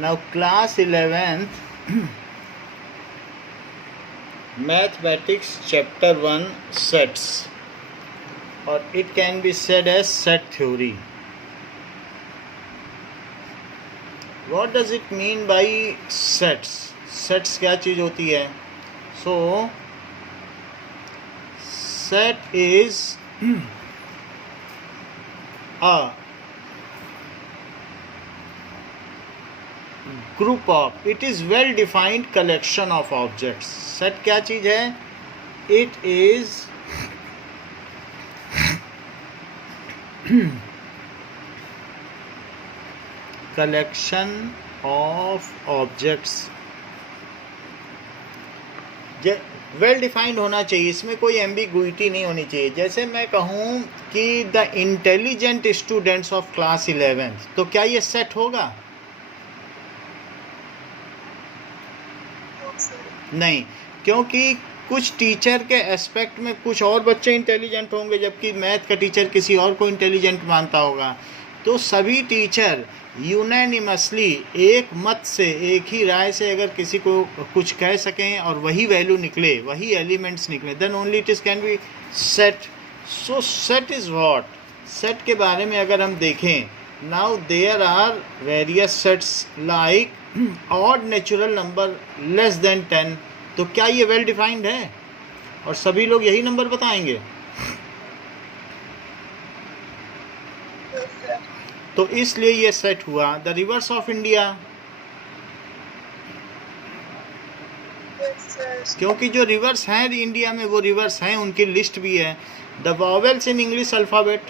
Now class 11th mathematics chapter 1 sets, or it can be said as set theory. What does it mean by sets? Sets क्या चीज़ होती है? So set is a group of, it is well defined collection of objects. Set क्या चीज़ है? It is collection of objects. Well defined होना चाहिए, इसमें कोई ambiguity नहीं होनी चाहिए. जैसे मैं कहूँ कि the intelligent students of class 11th, तो क्या ये सेट होगा? नहीं, क्योंकि कुछ टीचर के एस्पेक्ट में कुछ और बच्चे इंटेलिजेंट होंगे, जबकि मैथ का टीचर किसी और को इंटेलिजेंट मानता होगा. तो सभी टीचर यूनैनिमसली एक मत से, एक ही राय से अगर किसी को कुछ कह सकें और वही वैल्यू निकले, वही एलिमेंट्स निकले, then only it is can be set. So set is what? Set के बारे में अगर हम देखें, now there are various sets like odd natural number less than 10. तो क्या ये वेल डिफाइंड है? और सभी लोग यही नंबर बताएंगे? तो इसलिए ये सेट हुआ. द रिवर्स ऑफ इंडिया, क्योंकि जो रिवर्स हैं इंडिया में, वो रिवर्स हैं, उनकी लिस्ट भी है. The vowels in English alphabet,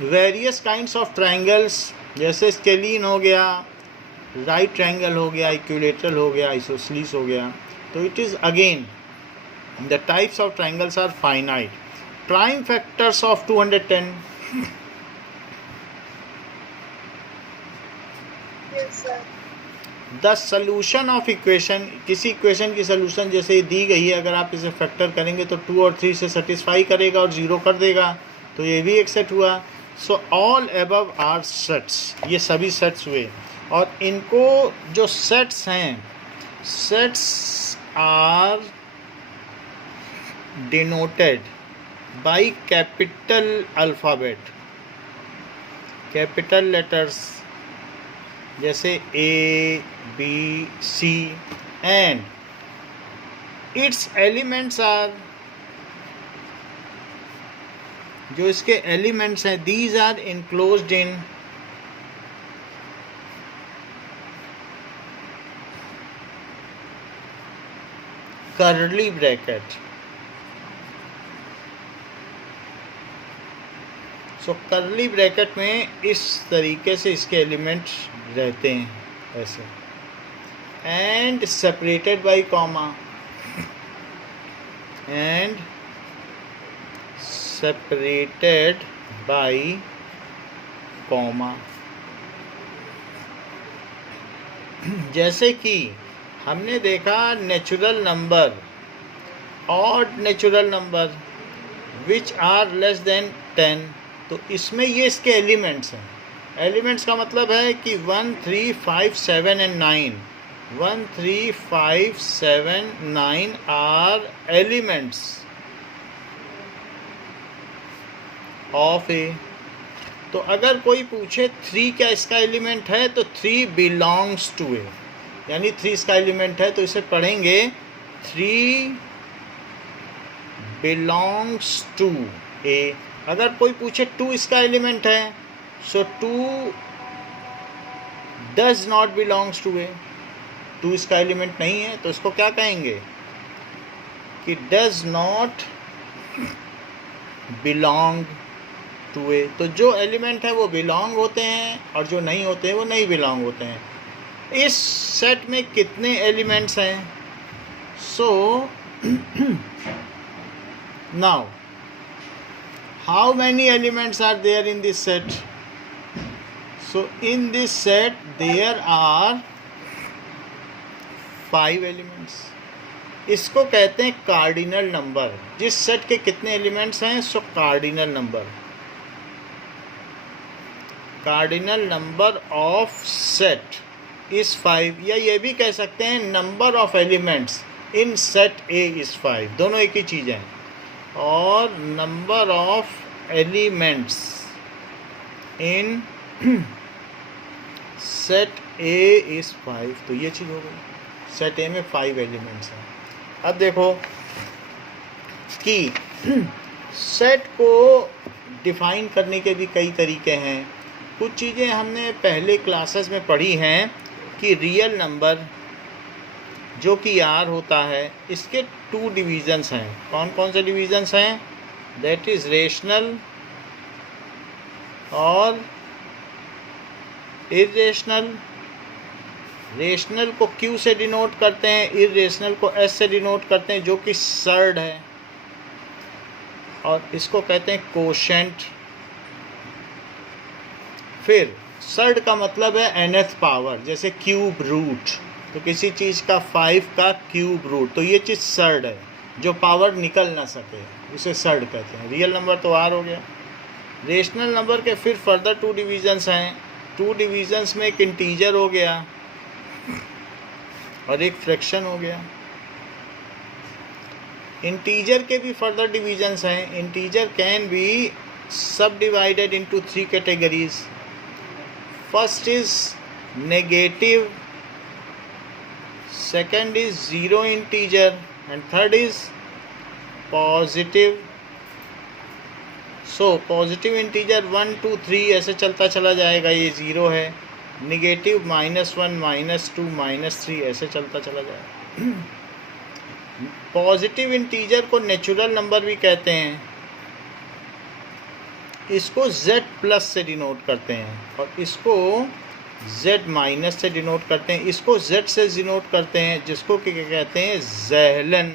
various kinds of triangles, जैसे स्केलिन हो गया, राइट ट्राइंगल हो गया, इक्विलेटरल हो गया, आइसोसेलेस हो गया. तो it is again the types of triangles are finite. Prime factors of 210. The solution of equation, किसी इक्वेशन की सॉल्यूशन जैसे दी गई है, अगर आप इसे फैक्टर करेंगे तो 2 और 3 से सेटिस्फाई करेगा और 0 कर देगा, तो ये भी एक सेट हुआ. So all above are sets, ये सभी सेट्स हुए. और इनको जो सेट्स हैं, sets are denoted by capital alphabet, capital letters जैसे A, B, C, and its elements are, जो इसके एलिमेंट्स हैं, these are enclosed in curly bracket. So curly bracket में इस तरीके से इसके एलिमेंट्स रहते हैं ऐसे. And separated by comma, and separated by comma. जैसे कि हमने देखा natural number, odd natural number which are less than 10, तो इसमें ये इसके एलिमेंट्स हैं. एलिमेंट्स का मतलब है कि 1, 3, 5, 7 एंड 9. 1, 3, 5, 7, 9 आर एलिमेंट्स ऑफ ए. तो अगर कोई पूछे 3 क्या इसका एलिमेंट है, तो 3 बिलोंग्स टू ए, यानी 3 इसका एलिमेंट है. तो इसे पढ़ेंगे 3 बिलोंग्स टू ए. अगर कोई पूछे 2 इसका एलिमेंट है, सो 2 डज नॉट बिलोंग्स टू ए. 2 इसका एलिमेंट नहीं है, तो इसको क्या कहेंगे कि does not belong to A. तो जो एलिमेंट है वो बिलोंग होते हैं, और जो नहीं होते हैं वो नहीं बिलोंग होते हैं. इस सेट में कितने एलिमेंट्स हैं? So now how many elements are there in this set? So in this set there are 5 elements. इसको कहते हैं कार्डिनल नंबर. जिस सेट के कितने एलिमेंट्स हैं, so cardinal number. Cardinal number of set is 5, या ये भी कह सकते हैं number of elements in set A is 5, दोनों एक ही चीज़ है। और number of elements in set A is 5, तो ये चीज़ हो गई। सेट ए में 5 एलिमेंट्स हैं। अब देखो कि सेट को डिफ़ाइन करने के भी कई तरीके हैं। कुछ चीज़ें हमने पहले क्लासेस में पढ़ी हैं कि रियल नंबर जो कि आर होता है, इसके 2 डिवीज़न्स हैं। कौन कौन से डिवीज़न्स हैं? दैट इज़ रेशनल और इर्रेशनल। रेशनल को Q से डिनोट करते हैं, इर्रेशनल को S से डिनोट करते हैं, जो कि सर्ड है, और इसको कहते हैं कोशेंट। फिर सर्ड का मतलब है nth पावर, जैसे क्यूब रूट, तो किसी चीज़ का 5 का क्यूब रूट, तो ये चीज़ सर्ड है, जो पावर निकल ना सके उसे सर्ड कहते हैं। रियल नंबर तो आर हो गया। रेशनल नंबर के फिर फर्दर 2 डिवीज़न्स हैं। 2 डिवीज़न्स में एक इंटीजर हो गया और एक फ्रैक्शन हो गया। इंटीजर के भी फर्दर डिवीज़न्स हैं। इंटीजर कैन बी सब divided into 3 categories. First is negative, second is zero integer, and third is positive. So positive integer 1 2 3 ऐसे चलता चला जाएगा, ये 0 है। नेगेटिव -1 -2 -3 ऐसे चलता चला जाएगा। पॉजिटिव इंटीजर को नेचुरल नंबर भी कहते हैं। इसको Z+ से डिनोट करते हैं, और इसको Z- से डिनोट करते हैं। इसको Z से डिनोट करते हैं, जिसको क्या कहते हैं? ज़ेहलन।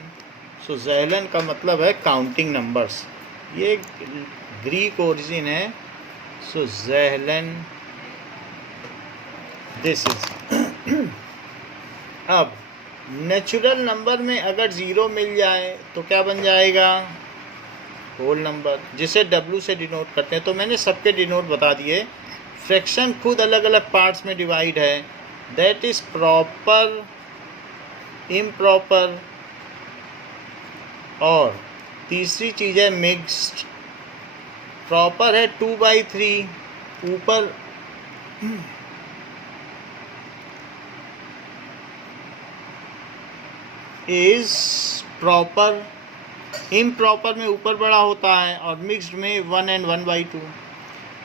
सो ज़ेहलन का मतलब है काउंटिंग नंबर्स। ये ग्रीक ओरिजिन है। सो ज़ेहलन दिस इज। अब नेचुरल नंबर में अगर 0 मिल जाए तो क्या बन जाएगा? होल नंबर, जिसे W से डिनोट करते हैं। तो मैंने सबके डिनोट बता दिए। फ्रैक्शन खुद अलग अलग पार्ट्स में डिवाइड है। दैट इज़ प्रॉपर, इम्प्रॉपर, और तीसरी चीज़ है मिक्स्ड। प्रॉपर है 2/3, ऊपर इज प्रॉपर, इम्प्रॉपर में ऊपर बड़ा होता है, और मिक्स्ड में 1 and 1/2।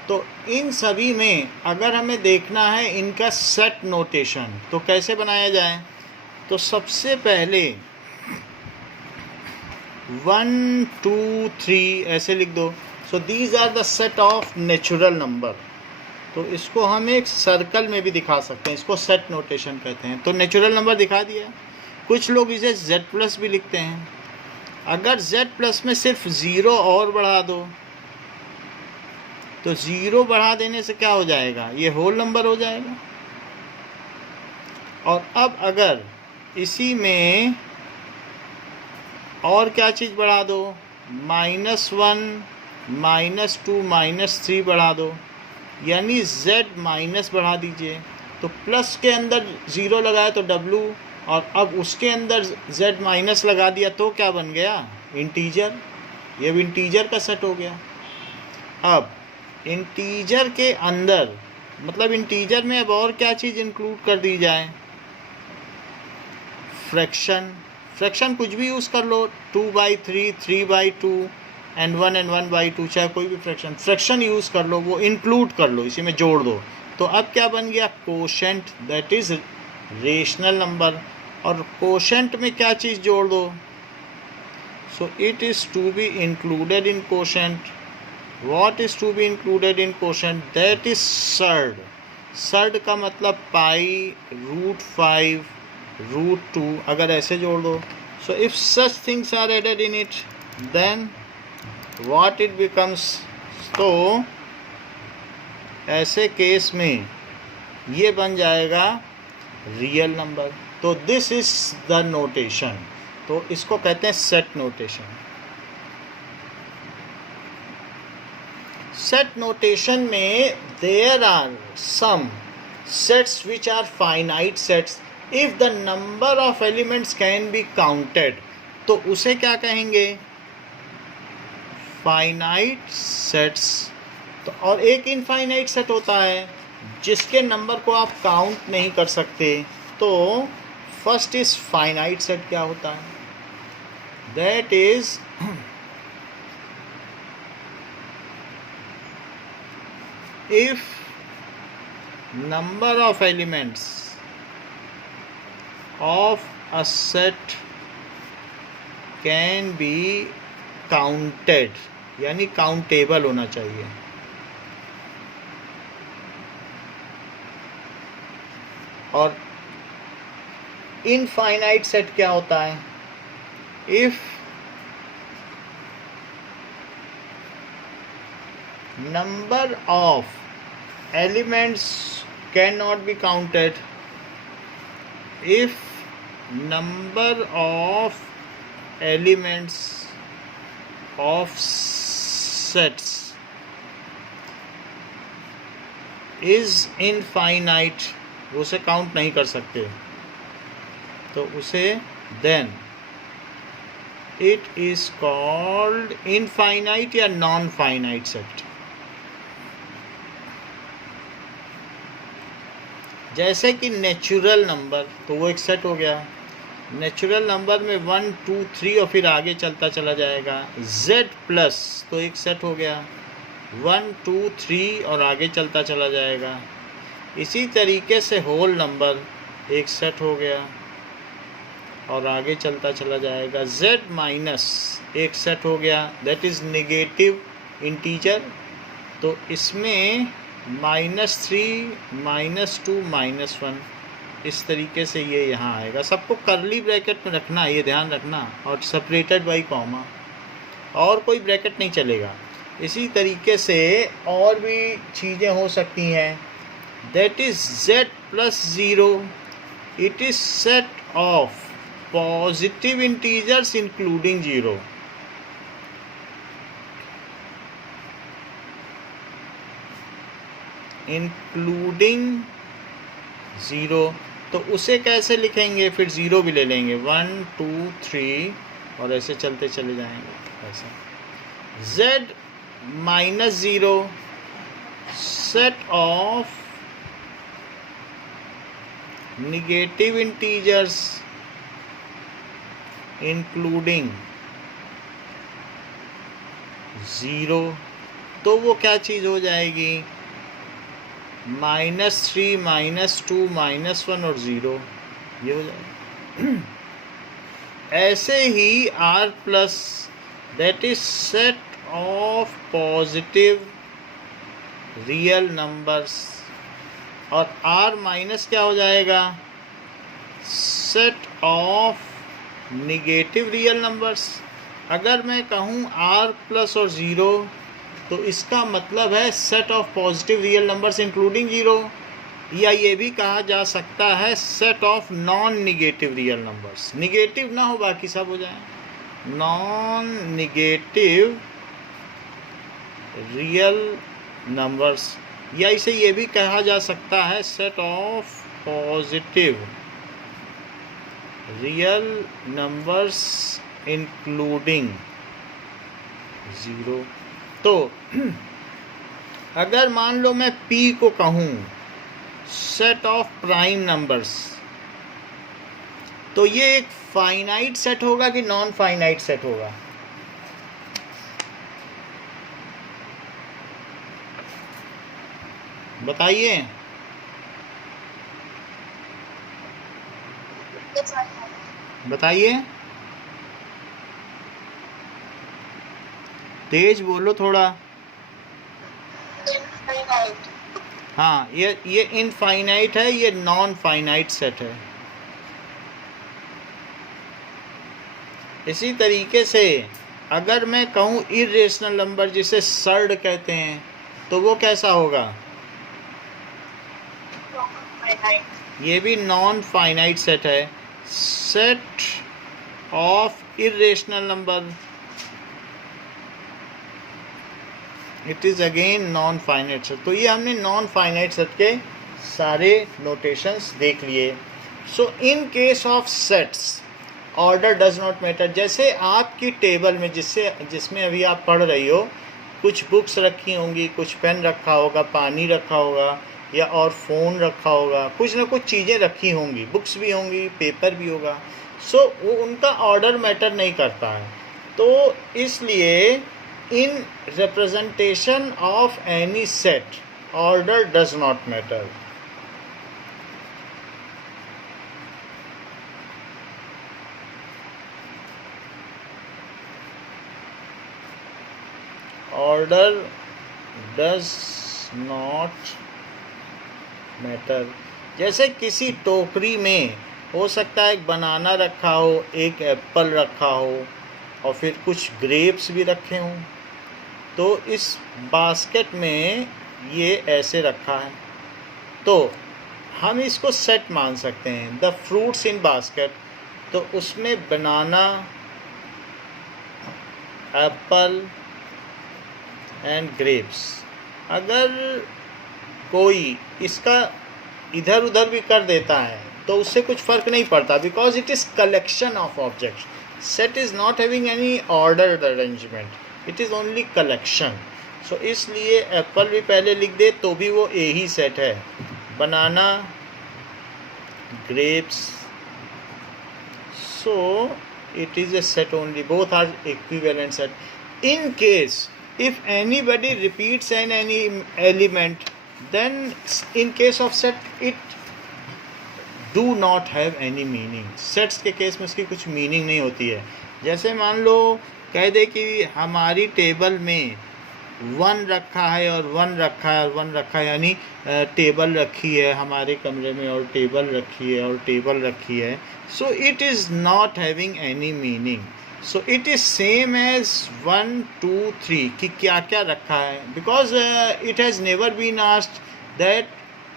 तो इन सभी में अगर हमें देखना है इनका सेट नोटेशन, तो कैसे बनाया जाए? तो सबसे पहले 1 2 3 ऐसे लिख दो। So these are the set of natural number. तो इसको हम एक सर्कल में भी दिखा सकते हैं, इसको सेट नोटेशन कहते हैं। तो नेचुरल नंबर दिखा दिया। कुछ लोग इसे Z+ भी लिखते हैं। अगर Z+ में सिर्फ 0 और बढ़ा दो, तो 0 बढ़ा देने से क्या हो जाएगा? ये होल नंबर हो जाएगा। और अब अगर इसी में और क्या चीज़ बढ़ा दो? -1 -2 -3 बढ़ा दो, यानी Z- बढ़ा दीजिए। तो प्लस के अंदर 0 लगाया तो W, और अब उसके अंदर Z- लगा दिया तो क्या बन गया? इंटीजर। ये भी इंटीजर का सेट हो गया। अब इंटीजर के अंदर, मतलब इंटीजर में अब और क्या चीज़ इंक्लूड कर दी जाए? फ्रैक्शन। फ्रैक्शन कुछ भी यूज़ कर लो, 2/3, 3/2 and 1 and 1/2, चाहे कोई भी फ्रैक्शन यूज़ कर लो, वो इंक्लूड कर लो, इसी में जोड़ दो। तो अब क्या बन गया? Quotient, that is rational number. और कोशेंट में क्या चीज़ जोड़ दो? So it is to be included in quotient. What is to be included in quotient? That is surd. Surd का मतलब पाई, √5, √2, अगर ऐसे जोड़ दो। So if such things are added in it, then what it becomes? तो ऐसे case में ये बन जाएगा रियल नंबर। तो दिस इज द नोटेशन। तो इसको कहते हैं सेट नोटेशन। सेट नोटेशन में there are some sets which are finite sets if the number of elements can be counted, तो उसे क्या कहेंगे? Finite sets. तो और एक इनफाइनाइट सेट होता है जिसके नंबर को आप काउंट नहीं कर सकते। तो फर्स्ट इज फाइनाइट सेट क्या होता है? That is if number of elements of a set can be counted, यानी काउंटेबल होना चाहिए। और इनफाइनाइट सेट क्या होता है? If number of elements cannot be counted, if number of elements of sets is infinite, उसे काउंट नहीं कर सकते, तो उसे then it is called infinite या non finite set। जैसे कि नेचुरल नंबर, तो वो एक सेट हो गया। नेचुरल नंबर में 1 2 3 और फिर आगे चलता चला जाएगा। z प्लस तो एक सेट हो गया, 1 2 3 और आगे चलता चला जाएगा। इसी तरीके से होल नंबर एक सेट हो गया और आगे चलता चला जाएगा। z माइनस एक सेट हो गया, दैट इज़ नेगेटिव इंटीजर, तो इसमें -3 -2 -1 इस तरीके से ये यहाँ आएगा। सबको कर्ली ब्रैकेट में रखना, ये ध्यान रखना, और सेपरेटेड बाई कॉमा, और कोई ब्रैकेट नहीं चलेगा। इसी तरीके से और भी चीज़ें हो सकती हैं। That is z plus 0, it is set of positive integers including 0। Including 0, तो उसे कैसे लिखेंगे? फिर 0 भी ले लेंगे, 1 2 3 और ऐसे चलते चले जाएंगे ऐसा। z minus 0 set of negative integers including 0, तो वो क्या चीज़ हो जाएगी? -3 -2 -1 और 0, ये हो जाएगा। ऐसे ही r plus, that is set of positive real numbers, और r माइनस क्या हो जाएगा? Set of negative real numbers. अगर मैं कहूँ r प्लस और 0, तो इसका मतलब है set of positive real numbers including 0, या ये भी कहा जा सकता है set of non negative real numbers. Negative ना हो, बाकी सब हो जाए, नॉन निगेटिव रियल नंबर्स, या इसे ये भी कहा जा सकता है set of positive real numbers including 0। तो अगर मान लो मैं P को कहूँ सेट ऑफ प्राइम नंबर्स, तो ये एक फाइनाइट सेट होगा कि नॉन फाइनाइट सेट होगा? बताइए। बताइए, तेज बोलो थोड़ा। हाँ, ये इनफाइनाइट है, ये नॉन फाइनाइट सेट है। इसी तरीके से अगर मैं कहूँ इर्रेशनल नंबर, जिसे सर्ड कहते हैं, तो वो कैसा होगा? ये भी नॉन फाइनाइट सेट है। Set of irrational number it is again non finite set. तो ये हमने नॉन फाइनाइट सेट के सारे नोटेशंस देख लिए। So in case of sets order does not matter. जैसे आपकी टेबल में जिसमें अभी आप पढ़ रही हो, कुछ बुक्स रखी होंगी, कुछ पेन रखा होगा, पानी रखा होगा, या और फ़ोन रखा होगा, कुछ ना कुछ चीज़ें रखी होंगी, बुक्स भी होंगी, पेपर भी होगा। सो वो उनका ऑर्डर मैटर नहीं करता है। तो इसलिए in representation of any set order does not matter. Order does not matter. जैसे किसी टोकरी में हो सकता है एक बनाना रखा हो, एक एप्पल रखा हो, और फिर कुछ ग्रेप्स भी रखे हों। तो इस बास्केट में ये ऐसे रखा है, तो हम इसको सेट मान सकते हैं। द फ्रूट्स इन बास्केट, तो उसमें बनाना, एप्पल एंड ग्रेप्स। अगर कोई इसका इधर उधर भी कर देता है तो उससे कुछ फ़र्क नहीं पड़ता, because it is collection of objects. Set is not having any ordered arrangement, it is only collection. So इसलिए एप्पल भी पहले लिख दे तो भी वो ए ही सेट है। बनाना, grapes, so it is a set only, both are equivalent set. In case if anybody repeats any element, then in case of set it do not have any meaning. sets के case में उसकी कुछ meaning नहीं होती है। जैसे मान लो कह दे कि हमारी टेबल में 1 रखा है और 1 रखा है और 1 रखा है, यानी टेबल रखी है हमारे कमरे में और टेबल रखी है और टेबल रखी है। So it is not having any meaning. So it is same as 1 2 3 कि क्या क्या रखा है, because it has never been asked that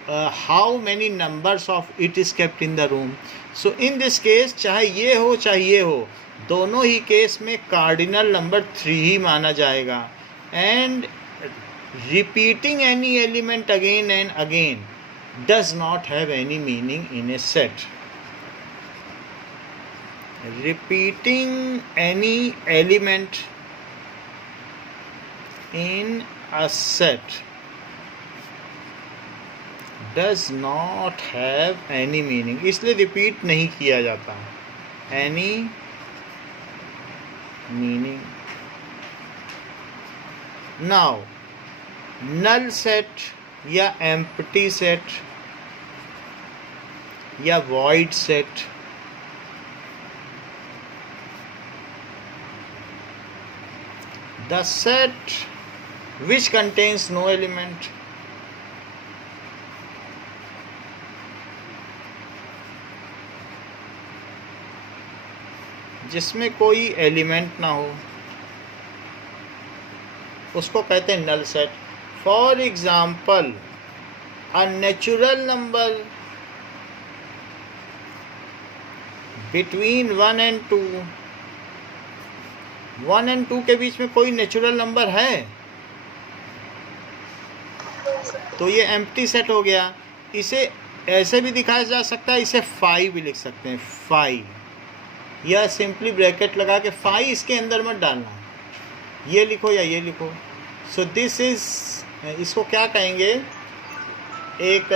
how many numbers of it is kept in the room. So in this case चाहे ये हो, दोनों ही केस में कार्डिनल नंबर 3 ही माना जाएगा। And repeating any element again and again does not have any meaning in a set. Repeating any element in a set does not have any meaning, इसलिए रिपीट नहीं किया जाता। any meaning. Now null set या empty set या void set, the set which contains no element, जिसमें कोई element ना हो, उसको कहते हैं null set. For example a natural number between 1 and 2, 1 and 2 के बीच में कोई नेचुरल नंबर है तो ये एम्प्टी सेट हो गया। इसे ऐसे भी दिखाया जा सकता है, इसे 5 भी लिख सकते हैं, 5, या सिंपली ब्रैकेट लगा के 5 इसके अंदर मत डालना, ये लिखो या ये लिखो। सो दिस इज, इसको क्या कहेंगे, एक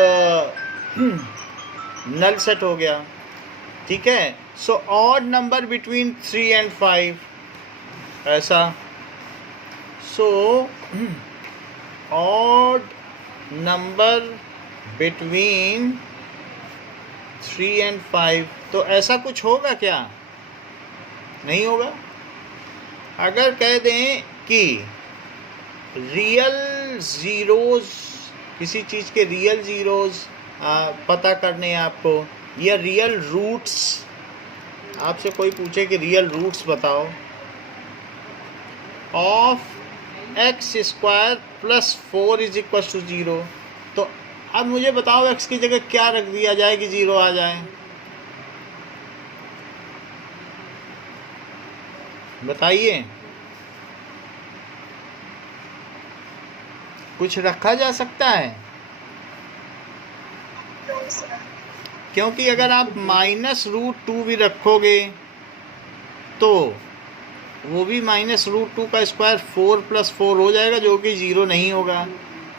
नल सेट हो गया, ठीक है। So odd number between 3 and 5 ऐसा। So odd number between 3 and 5, तो ऐसा कुछ होगा क्या? नहीं होगा। अगर कह दें कि रियल ज़ीरोज़, किसी चीज़ के रियल ज़ीरोज़ पता करने हैं आपको, या रियल रूट्स, आपसे कोई पूछे कि रियल रूट्स बताओ ऑफ x² + 4 = 0, तो अब मुझे बताओ x की जगह क्या रख दिया जाए कि 0 आ जाए, बताइए। कुछ रखा जा सकता है? क्योंकि अगर आप -√2 भी रखोगे तो वो भी -√2 का स्क्वायर 4 + 4 हो जाएगा, जो कि 0 नहीं होगा।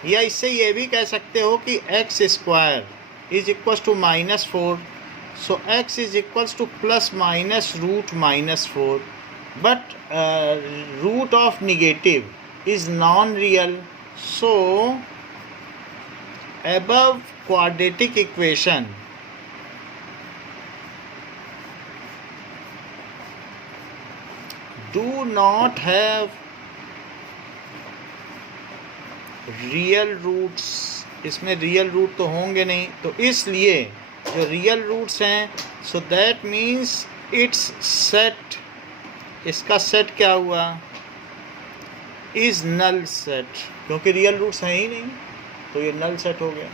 या इससे ये भी कह सकते हो कि x² = -4, so x = ±√-4, but root of negative is non-real, so above quadratic equation do not have real roots. इसमें रियल रूट तो होंगे नहीं, तो इसलिए जो रियल रूट्स हैं, so that means its set, इसका सेट क्या हुआ, इज नल सेट, क्योंकि रियल रूट्स हैं ही नहीं, तो ये नल सेट हो गया।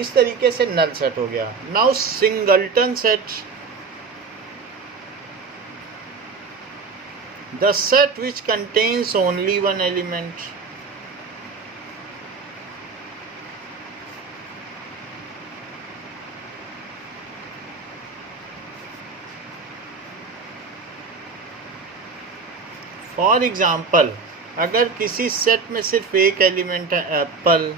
इस तरीके से नल सेट हो गया। Now singleton set, the set which contains only one element. For example, अगर किसी सेट में सिर्फ एक एलिमेंट है एप्पल,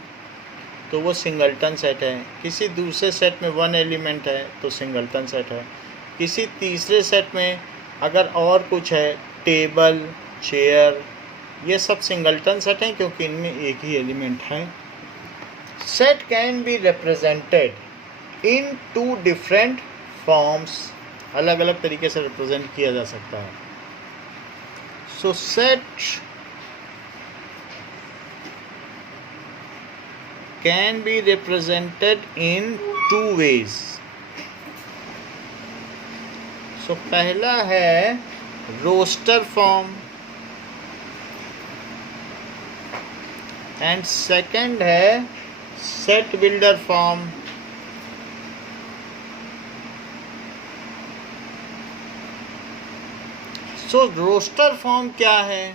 तो वो सिंगल्टन सेट है। किसी दूसरे सेट में 1 एलिमेंट है तो सिंगल्टन सेट है। किसी तीसरे सेट में अगर और कुछ है, टेबल, चेयर, ये सब सिंगल्टन सेट हैं क्योंकि इनमें एक ही एलिमेंट है। Set can be represented in 2 different forms, अलग अलग तरीके से रिप्रेजेंट किया जा सकता है। So set can be represented in 2 ways. So पहला है roster form and second है set builder form. So roster form क्या है?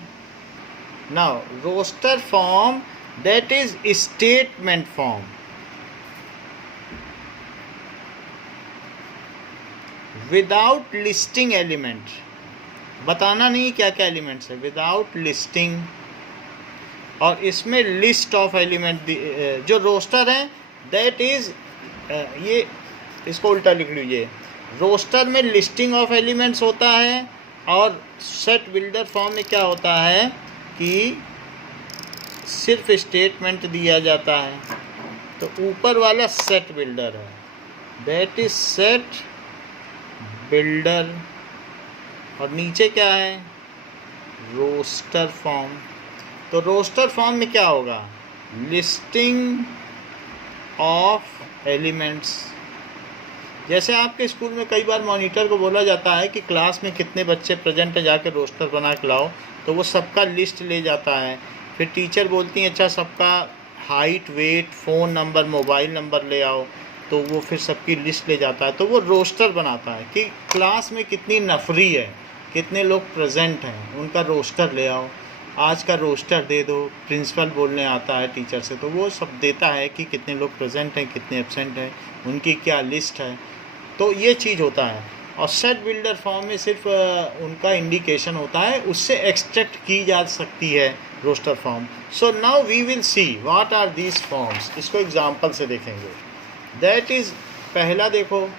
Now roster form, that is statement form. Without listing element, बताना नहीं क्या क्या एलिमेंट्स है, विदाउट लिस्टिंग। और इसमें लिस्ट ऑफ एलिमेंट, जो रोस्टर है दैट इज, ये इसको उल्टा लिख लीजिए, रोस्टर में लिस्टिंग ऑफ एलिमेंट्स होता है और सेट बिल्डर फॉर्म में क्या होता है कि सिर्फ स्टेटमेंट दिया जाता है। तो ऊपर वाला सेट बिल्डर है, दैट इज सेट बिल्डर, और नीचे क्या है, रोस्टर फॉर्म। तो रोस्टर फॉर्म में क्या होगा, लिस्टिंग ऑफ एलिमेंट्स। जैसे आपके स्कूल में कई बार मॉनिटर को बोला जाता है कि क्लास में कितने बच्चे प्रेजेंट है, जाकर रोस्टर बना के लाओ, तो वो सबका लिस्ट ले जाता है। फिर टीचर बोलती हैं अच्छा सबका height, weight, phone number, mobile number ले आओ, तो वो फिर सबकी लिस्ट ले जाता है। तो वो रोस्टर बनाता है कि क्लास में कितनी नफरी है, कितने लोग प्रेजेंट हैं, उनका रोस्टर ले आओ, आज का रोस्टर दे दो। प्रिंसिपल बोलने आता है टीचर से, तो वो सब देता है कि कितने लोग प्रेजेंट हैं, कितने एब्सेंट हैं, उनकी क्या लिस्ट है। तो ये चीज़ होता है। और सेट बिल्डर फॉर्म में सिर्फ उनका इंडिकेशन होता है, उससे एक्सट्रैक्ट की जा सकती है roster form. So now we will see what are these forms. इसको एग्जांपल से देखेंगे। दैट इज़, पहला देखो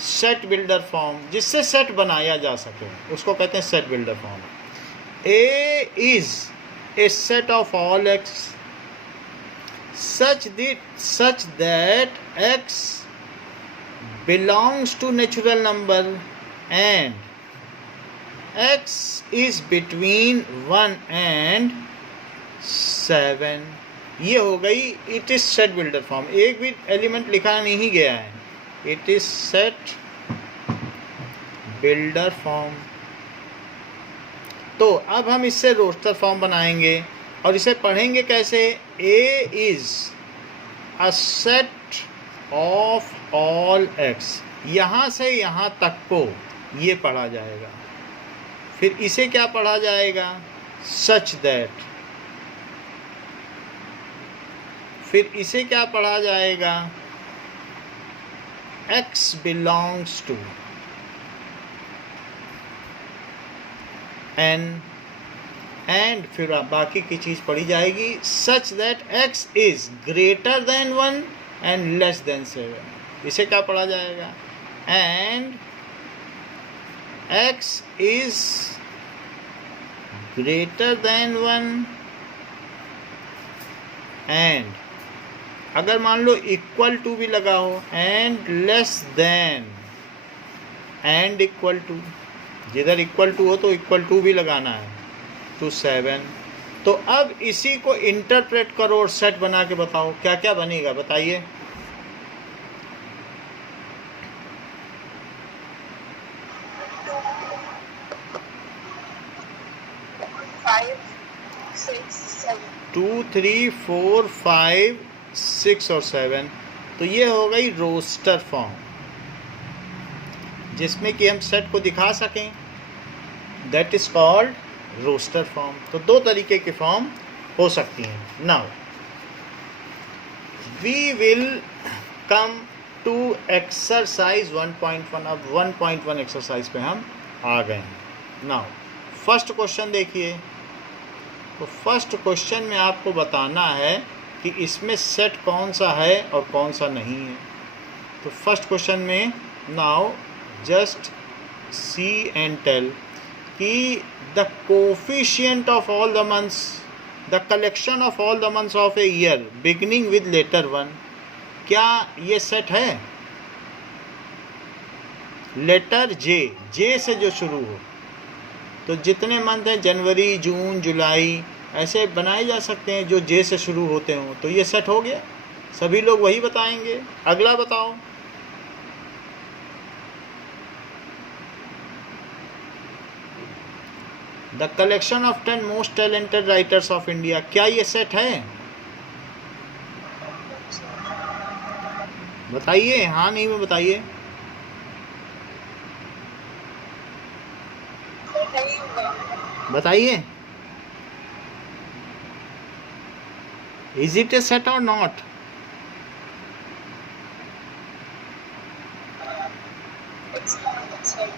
सेट बिल्डर फॉर्म, जिससे सेट बनाया जा सके, उसको कहते हैं set builder form. A is a set of all x such that x belongs to natural number and x is between 1 and 7। ये हो गई it is set builder form. एक भी एलिमेंट लिखा नहीं गया है, it is set builder form. तो अब हम इससे रोस्टर फॉर्म बनाएंगे और इसे पढ़ेंगे कैसे। A is a set of all x, यहाँ से यहाँ तक को ये पढ़ा जाएगा। फिर इसे क्या पढ़ा जाएगा, सच दैट फिर इसे क्या पढ़ा जाएगा, x belongs to n, and फिर बाकी की चीज़ पढ़ी जाएगी such that x is greater than 1 and less than 7। इसे क्या पढ़ा जाएगा, and x is greater than 1 and अगर मान लो इक्वल टू भी लगा हो, and less than, and equal to, जिधर इक्वल टू हो तो इक्वल टू भी लगाना है, टू 7। तो अब इसी को इंटरप्रेट करो और सेट बना के बताओ क्या क्या बनेगा, बताइए। टू 3 4 5 6 और 7। तो ये हो गई रोस्टर फॉर्म, जिसमें कि हम सेट को दिखा सकें, that is called roster form. तो दो तरीके की फॉर्म हो सकती हैं। Now we will come to exercise 1.1। अब 1.1 एक्सरसाइज पे हम आ गए हैं। नाउ फर्स्ट क्वेश्चन देखिए। तो फर्स्ट क्वेश्चन में आपको बताना है कि इसमें सेट कौन सा है और कौन सा नहीं है। तो फर्स्ट क्वेश्चन में now just see and tell कि the coefficient of all the months, the collection of all the months of a year beginning with letter 1, क्या ये सेट है? लेटर जे से जो शुरू हो, तो जितने मंथ हैं जनवरी जून जुलाई ऐसे बनाए जा सकते हैं जो जे से शुरू होते हों, तो ये सेट हो गया। सभी लोग वही बताएंगे। अगला बताओ। The collection of 10 most talented writers of India, क्या ये सेट है? बताइए, हाँ नहीं में बताइए। बताइए, इज इट ए सेट और not?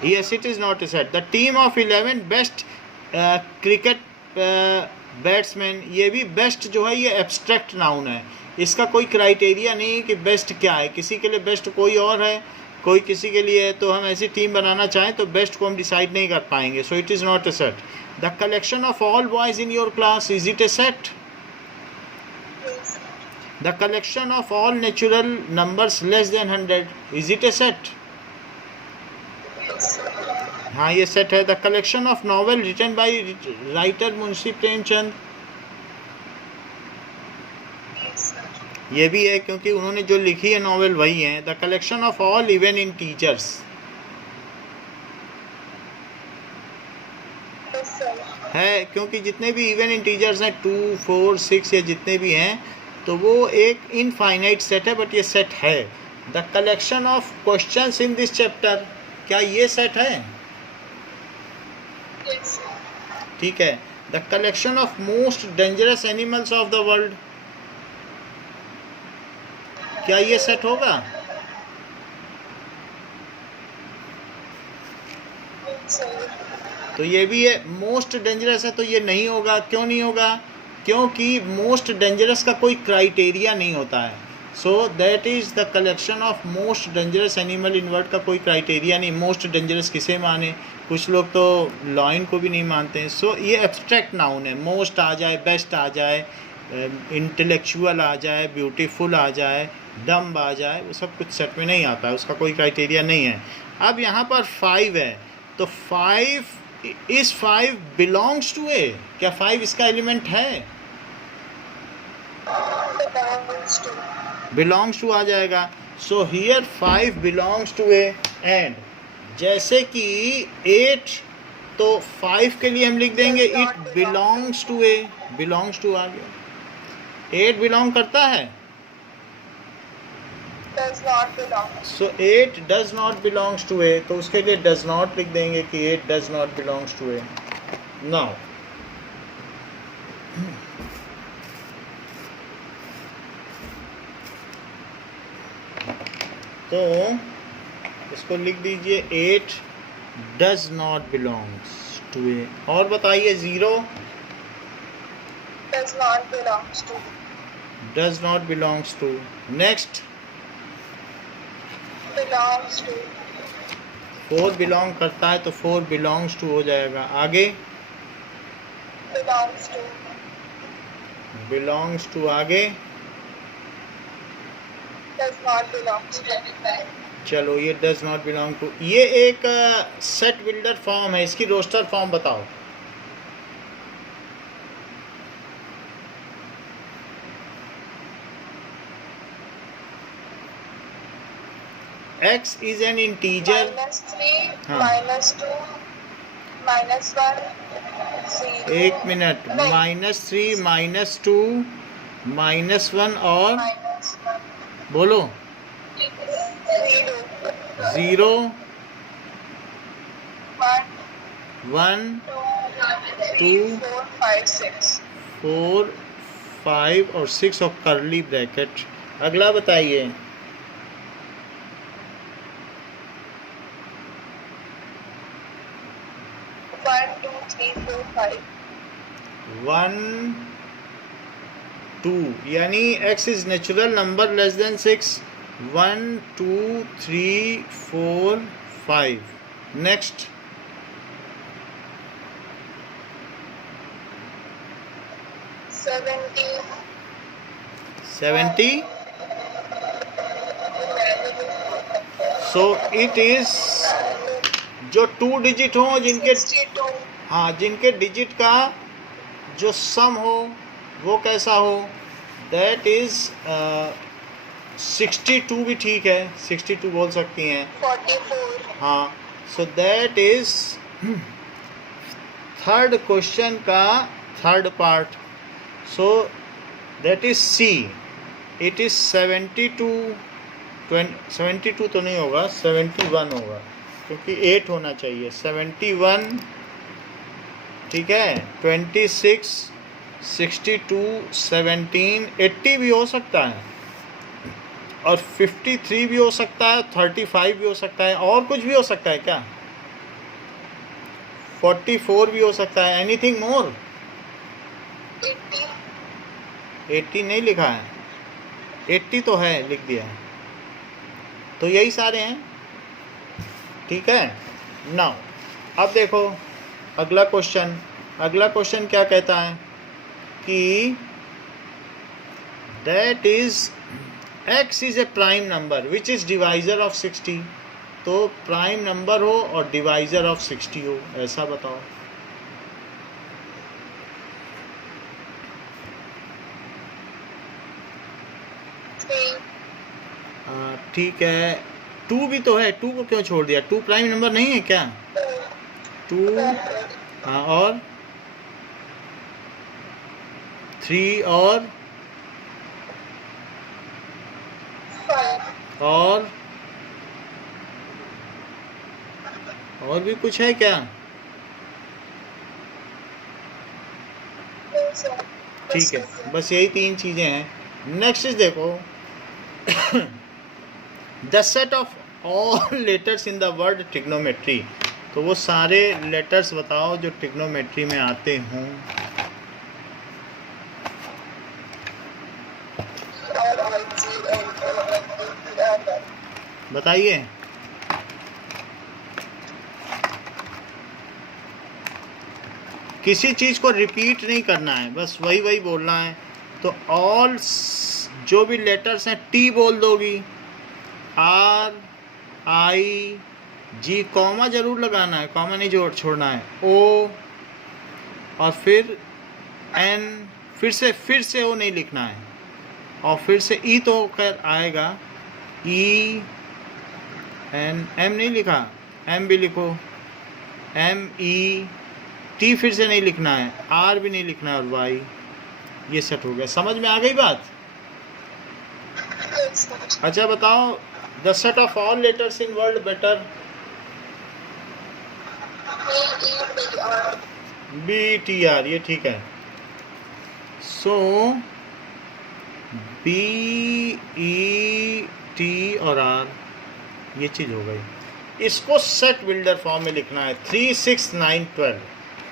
Yes, it is not a set. The team of 11 best cricket batsman, ये भी बेस्ट जो है ये एब्स्ट्रैक्ट नाउन है। इसका कोई क्राइटेरिया नहीं है कि बेस्ट क्या है। किसी के लिए बेस्ट कोई और है, कोई किसी के लिए है। तो हम ऐसी टीम बनाना चाहें तो बेस्ट को हम डिसाइड नहीं कर पाएंगे। So it is not a set. The collection of all boys in your class, is it a set? The collection of all natural numbers less than 100, is it a set? हाँ ये set है। The collection of novel written by writer Munshi Premchand, ये भी है क्योंकि उन्होंने जो लिखी है नॉवेल वही है। The collection of all even in teachers है, क्योंकि जितने भी इवन इन टीचर्स हैं 2 4 6 या जितने भी हैं, तो वो एक इनफाइनाइट सेट है, बट ये सेट है। The collection of questions in this chapter, क्या ये सेट है? ठीक है। The collection of most dangerous animals of the world, क्या ये सेट होगा? तो ये भी है। मोस्ट डेंजरस है तो ये नहीं होगा। क्यों नहीं होगा? क्योंकि मोस्ट डेंजरस का कोई क्राइटेरिया नहीं होता है। So that is the collection of most dangerous animal in world का कोई क्राइटेरिया नहीं। मोस्ट डेंजरस किसे माने? कुछ लोग तो लॉयन को भी नहीं मानते हैं। सो ये एब्स्ट्रैक्ट नाउन है। मोस्ट आ जाए, बेस्ट आ जाए, इंटेलेक्चुअल आ जाए, ब्यूटीफुल आ जाए, डम्ब आ जाए, वो सब कुछ सेट में नहीं आता है, उसका कोई क्राइटेरिया नहीं है। अब यहाँ पर 5 है, तो 5 बिलोंग्स टू ए, क्या 5 इसका एलिमेंट है? बिलोंग्स टू आ जाएगा। So here 5 belongs to A. And जैसे कि 8, तो 5 के लिए हम लिख देंगे it belongs to A. Belongs to आ गया। 8 बिलोंग करता है, so 8 does not belongs to A, तो उसके लिए डज नॉट लिख देंगे कि 8 does not belongs to A. Now तो इसको लिख दीजिए 8 does not belongs to A. और बताइए 0 does not belongs to, does not belongs to. Next belongs to, 4 belong करता है तो 4 बिलोंग्स टू हो जाएगा। आगे belongs to, बिलोंग्स टू। आगे does not belongs to, चलो ये डज नॉट बिलोंग टू, ये एक सेट बिल्डर फॉर्म है, इसकी रोस्टर फॉर्म बताओ। x is an integer। -3, हाँ। -2, -1, 0, एक मिनट, -3 -2 -1 और -1, बोलो 0, 0 1, 1 2, 3, 2 4, 5, 6, 4 5 और 6 और कर्ली ब्रैकेट। अगला बताइए। 1, 2, 3, 4, 5, 1 2 यानी x is natural number less then 6। 1 2 3 4 5। Next 70, 70। So it is जो 2 डिजिट हो जिनके 62, हाँ जिनके डिजिट का जो सम हो वो कैसा हो, दैट इज 62 भी ठीक है, 62 बोल सकती हैं। 44, हाँ, so that is third question का third part. So that is C. It is 72 72 तो नहीं होगा, 71 होगा क्योंकि 8 होना चाहिए। 71 ठीक है, 26 62 17 80 भी हो सकता है और 53 भी हो सकता है, 35 भी हो सकता है, और कुछ भी हो सकता है क्या, 44 भी हो सकता है। Anything more? 80, 80 नहीं लिखा है, 80 तो है, लिख दिया है। तो यही सारे हैं, ठीक है। नाउ अब देखो अगला क्वेश्चन। अगला क्वेश्चन क्या कहता है कि that is x is A prime number which is divisor of 60। तो प्राइम नंबर हो और डिवाइजर ऑफ 60 हो, ऐसा बताओ। ठीक है, 2 भी तो है, 2 को क्यों छोड़ दिया? 2 प्राइम नंबर नहीं है क्या? 2 हाँ, और 3 और 5, और भी कुछ है क्या? ठीक है, बस यही 3 चीज़ें हैं। नेक्स्ट इज देखो the set of all letters in the word trigonometry. तो वो सारे लेटर्स बताओ जो ट्रिग्नोमेट्री में आते हों। बताइए। किसी चीज़ को रिपीट नहीं करना है, बस वही वही बोलना है। तो ऑल जो भी लेटर्स हैं, टी बोल दोगी, आर आई जी, कॉमा जरूर लगाना है, कॉमा नहीं छोड़ना है, ओ और फिर एन, फिर से ओ नहीं लिखना है, और फिर से ई तो खैर आएगा, ई एन, एम नहीं लिखा, एम भी लिखो, एम ई, टी फिर से नहीं लिखना है, आर भी नहीं लिखना है, और वाई। ये सेट हो गया। समझ में आ गई बात? अच्छा बताओ, the set of all letters in world better. B T R, ये ठीक है। सो बी ई टी और आर, ये चीज़ हो गई। इसको सेट बिल्डर फॉर्म में लिखना है 3, 6, 9, 12।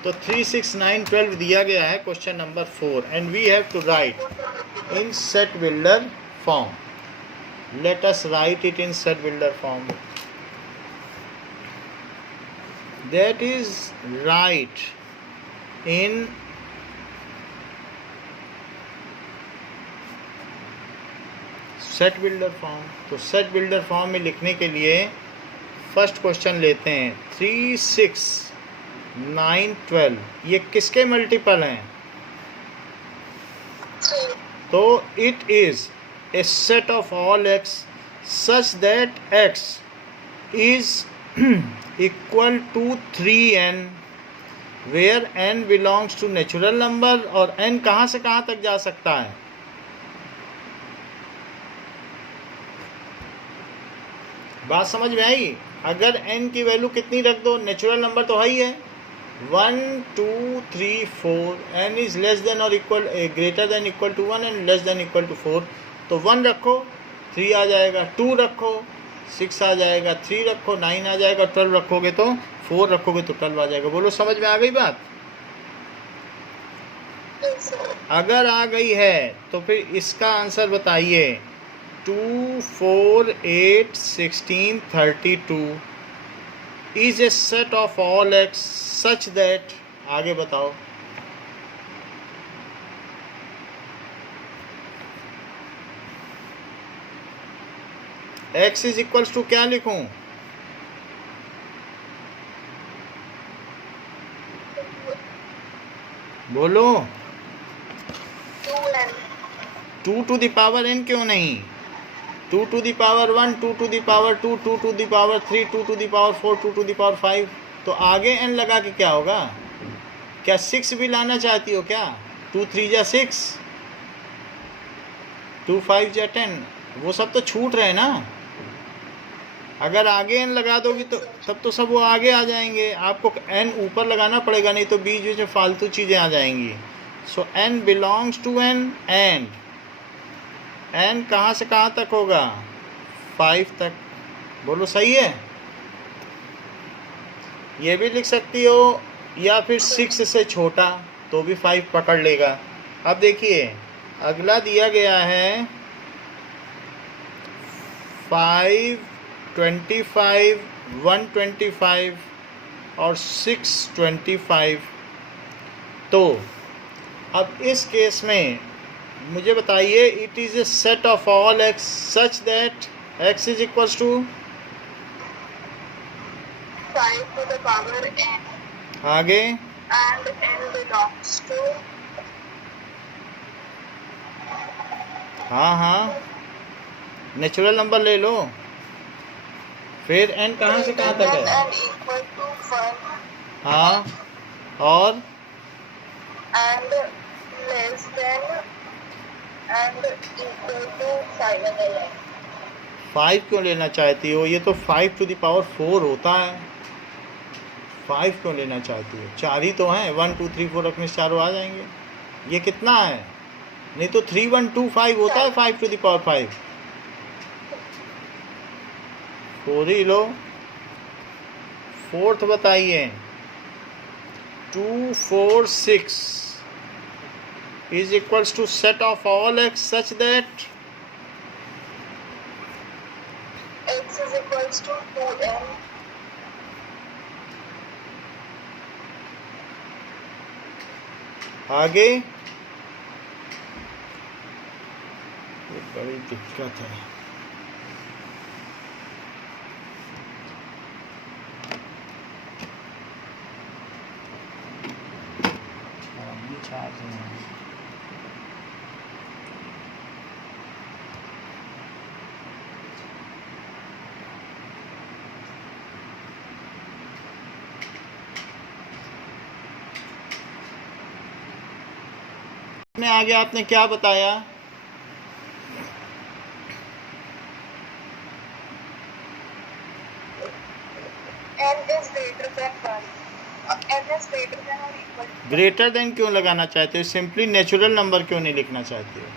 तो 3, 6, 9, 12 दिया गया है question number 4 and we have to write in set builder form. Let us write it in set builder form. That is right in set builder form. तो set builder form में लिखने के लिए फर्स्ट क्वेश्चन लेते हैं 3, 6, 9, 12 ये किसके multiple हैं? तो it is a set of all x such that x is equal to 3n where n belongs to natural number और n कहाँ से कहाँ तक जा सकता है? बात समझ में आई? अगर n की वैल्यू कितनी रख दो, नेचुरल नंबर तो है ही है 1, 2, 3, 4 n इज लेस देन और equal greater than equal to 1 and less than equal to 4 तो 1 रखो 3 आ जाएगा, 2 रखो 6 आ जाएगा, 3 रखो 9 आ जाएगा, 12 रखोगे तो 4 रखोगे तो 12 आ जाएगा। बोलो समझ में आ गई बात? अगर आ गई है तो फिर इसका आंसर बताइए 2, 4, 8, 16, 32 is a set of all x such that आगे बताओ x इज इक्वल्स टू क्या लिखूं? बोलो 2 टू द पावर n क्यों नहीं? 2 to the power 1, 2 to the power 2, 2 to the power 3, 2 to the power 4, 2 to the power 5 तो आगे n लगा के क्या होगा? क्या 6 भी लाना चाहती हो क्या? 2, 3 जा 6, 2, 5 जा 10 वो सब तो छूट रहे ना। अगर आगे n लगा दोगी तो तब तो सब वो आगे आ जाएंगे, आपको n ऊपर लगाना पड़ेगा, नहीं तो बीच में फालतू चीज़ें आ जाएंगी। So n belongs to n and n कहाँ से कहाँ तक होगा? 5 तक। बोलो सही है? ये भी लिख सकती हो या फिर 6 से छोटा तो भी 5 पकड़ लेगा। अब देखिए अगला दिया गया है 5, 25, 125 और 625 तो अब इस केस में मुझे बताइए it is a set of all x such that x is equals to 5 to the power n आगे and n belongs to हाँ नेचुरल नंबर ले लो, फिर n कहाँ से कहाँ तक है? n equal to 1 हाँ और and less than and equal to 5. 5 क्यों लेना चाहती हो? ये तो 5 टू द पावर 4 होता है, 5 क्यों लेना चाहती हो? 4 ही तो हैं, 1, 2, 3, 4 रखने से चारों आ जाएंगे। ये कितना है? नहीं तो 3, 1, 2, 5 होता है 5 टू द पावर 5। 4 ही लो। फोर्थ बताइए 2, 4, 6 is equals to set of all x such that x is equals to 2n आगे ये बड़ी दिक्कत है। में आगे आपने क्या बताया? n is greater than 1 n is greater than or equal to greater than क्यों लगाना चाहते हो? सिंपली नेचुरल नंबर क्यों नहीं लिखना चाहते हो?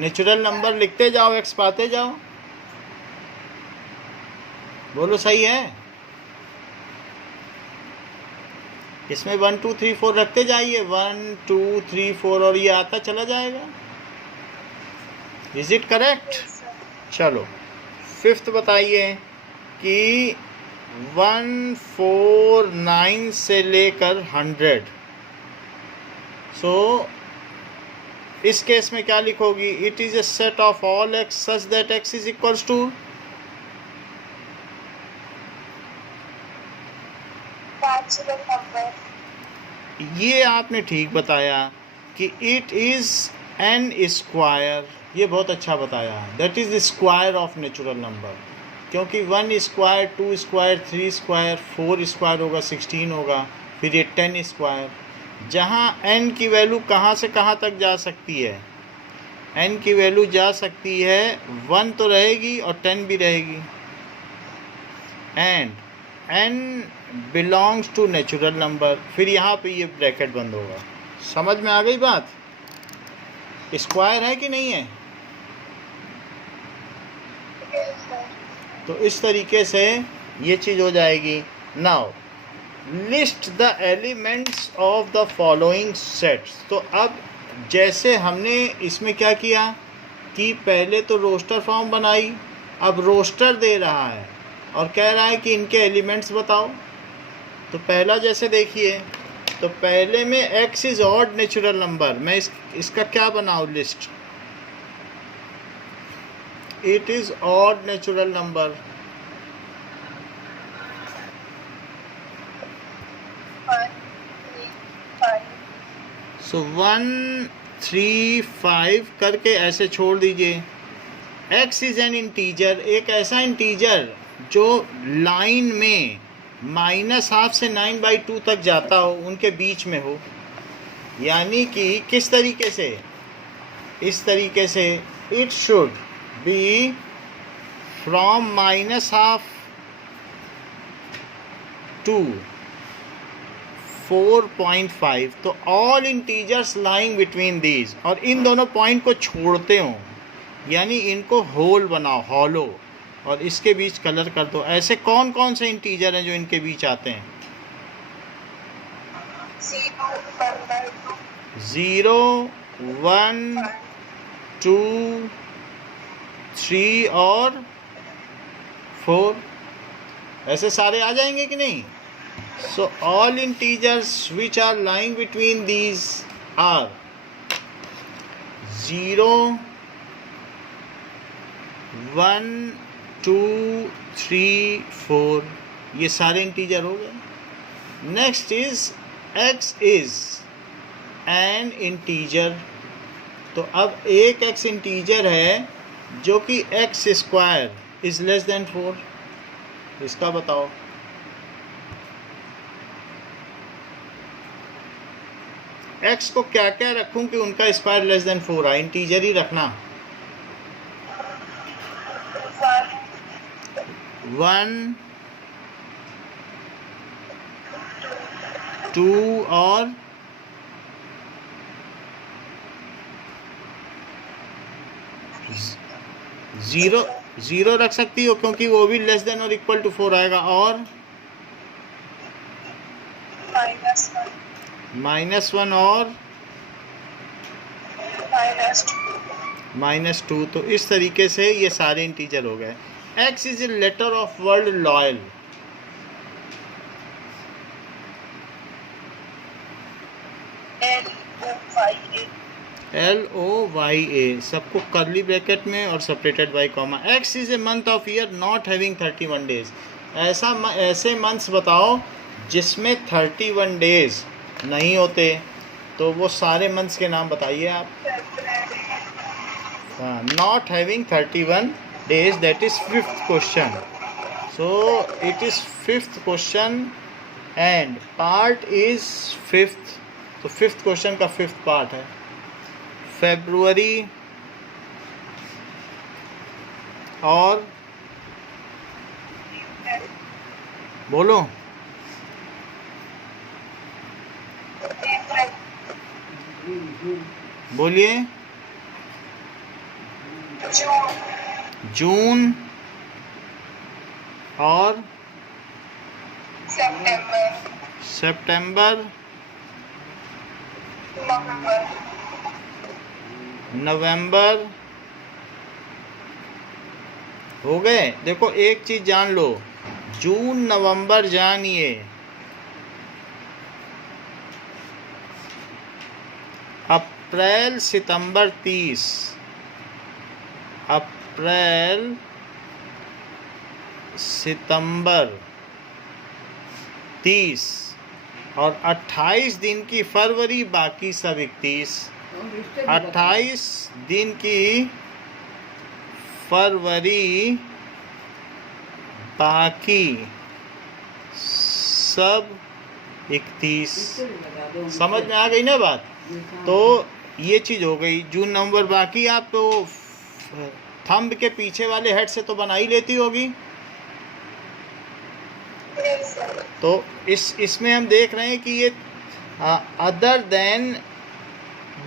नेचुरल नंबर लिखते जाओ, एक्स पाते जाओ। बोलो सही है? इसमें 1 2 3 4 रखते जाइए, 1 2 3 4 और ये आता चला जाएगा। Is it correct? Yes, sir. चलो फिफ्थ बताइए कि 149 से लेकर 100। सो इस केस में क्या लिखोगी? It is a set of all x such that x is equals to. Natural number. ये आपने ठीक बताया कि इट इज एन स्क्वायर, ये बहुत अच्छा बताया। That is square of natural number, क्योंकि 1 स्क्वायर 2 स्क्वायर 3 स्क्वायर 4 स्क्वायर होगा 16 होगा, फिर ये 10 स्क्वायर। जहाँ n की वैल्यू कहाँ से कहाँ तक जा सकती है? n की वैल्यू जा सकती है 1 तो रहेगी और 10 भी रहेगी। And n belongs to natural number. फिर यहाँ पे ये ब्रैकेट बंद होगा। समझ में आ गई बात? स्क्वायर है कि नहीं है? Yes, sir. तो इस तरीके से ये चीज़ हो जाएगी। Now list the elements of the following sets. तो अब जैसे हमने इसमें क्या किया कि पहले तो रोस्टर फॉर्म बनाई, अब रोस्टर दे रहा है और कह रहा है कि इनके एलिमेंट्स बताओ। तो पहला जैसे देखिए, तो पहले में x is odd natural number, मैं इसका क्या बनाऊँ list? It is odd natural number. 1 3 5. सो 1 3 5 करके ऐसे छोड़ दीजिए। x इज़ एन इंटीजर, एक ऐसा इंटीजर जो लाइन में -12 से 9/2 तक जाता हो, उनके बीच में हो। यानी कि किस तरीके से? इस तरीके से it should be from -12 to 4.5। तो all integers lying between these, और इन दोनों पॉइंट को छोड़ते हो, यानी इनको होल बनाओ, हॉलो, और इसके बीच कलर कर दो। ऐसे कौन कौन से इंटीजर हैं जो इनके बीच आते हैं? 0 1 2 3 और 4, ऐसे सारे आ जाएंगे कि नहीं? So all integers which are lying between these are 0 1 2 3 4, ये सारे इंटीजर हो गए। Next is x is an integer. तो अब एक x इंटीजर है जो कि x square is less then 4। इसका बताओ। x को क्या क्या रखूं कि उनका स्क्वायर लेस देन 4 आए? इंटीजर ही रखना। 1 2 और 0 रख सकती हो, क्योंकि वो भी लेस देन और इक्वल टू 4 आएगा। और -1 और -2। तो इस तरीके से ये सारे इंटीजर हो गए। x is a letter of word loyal. LOYA, सबको कर्ली ब्रैकेट में और separated by comma. x is a month of year not having 31 days. ऐसे मंथ्स बताओ जिसमें 31 डेज नहीं होते। तो वो सारे मंथ्स के नाम बताइए आप। Not having 31 days, that is 5th question. So it is 5th question and part is 5th। तो 5th क्वेश्चन का 5th पार्ट है। फरवरी और बोलो बोलिए। जून, और सितंबर, सितंबर, नवंबर, नवंबर। हो गए। देखो एक चीज जान लो, जून नवंबर जानिए, अप्रैल सितंबर 30, अप्रैल सितंबर 30 और 28 दिन की फरवरी, बाकी सब 31। 28 दिन की फरवरी, बाकी सब 31। समझ में आ गई ना बात? तो ये चीज़ हो गई, जून नवंबर। बाकी आप तो थंब के पीछे वाले हेड से तो बना ही लेती होगी। नहीं सर, तो इसमें हम देख रहे हैं कि ये अदर देन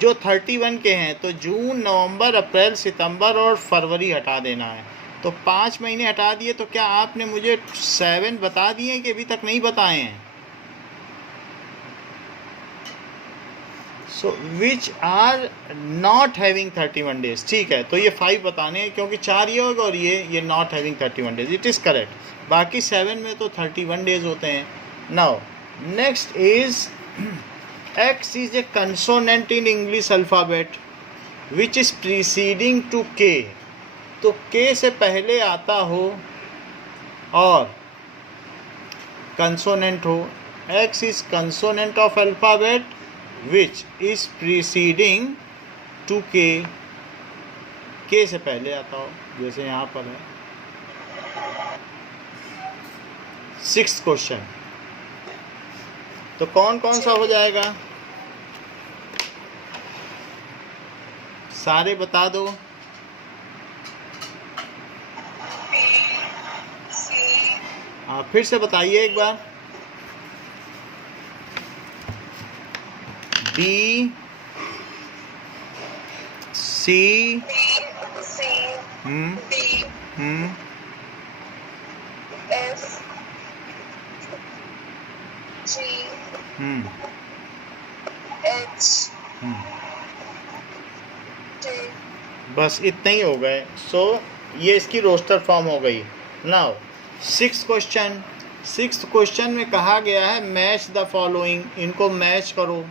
जो 31 के हैं, तो जून नवंबर अप्रैल सितंबर और फरवरी हटा देना है। तो 5 महीने हटा दिए। तो क्या आपने मुझे 7 बता दिए कि अभी तक नहीं बताए हैं? So which are not having 31 days. ठीक है, तो ये 5 बताने हैं, क्योंकि 4 ये होगा और ये not having 31 days. It is correct. बाकी 7 में तो 31 डेज होते हैं। Now next is X is a consonant in English alphabet which is preceding to K. तो K से पहले आता हो और consonant हो। X is consonant of alphabet which is preceding to K. K से पहले आता हो, जैसे यहाँ पर है। 6th क्वेश्चन, तो कौन कौन सा हो जाएगा? सारे बता दो। बी, सी, हाँ, फिर से बताइए एक बार। बी, सी, बी, सी, डी, एफ, जी, एच, जे। बस इतने ही हो गए। सो ये इसकी रोस्टर फॉर्म हो गई। Now 6th question. 6th question में कहा गया है मैच द फॉलोइंग, इनको मैच करो।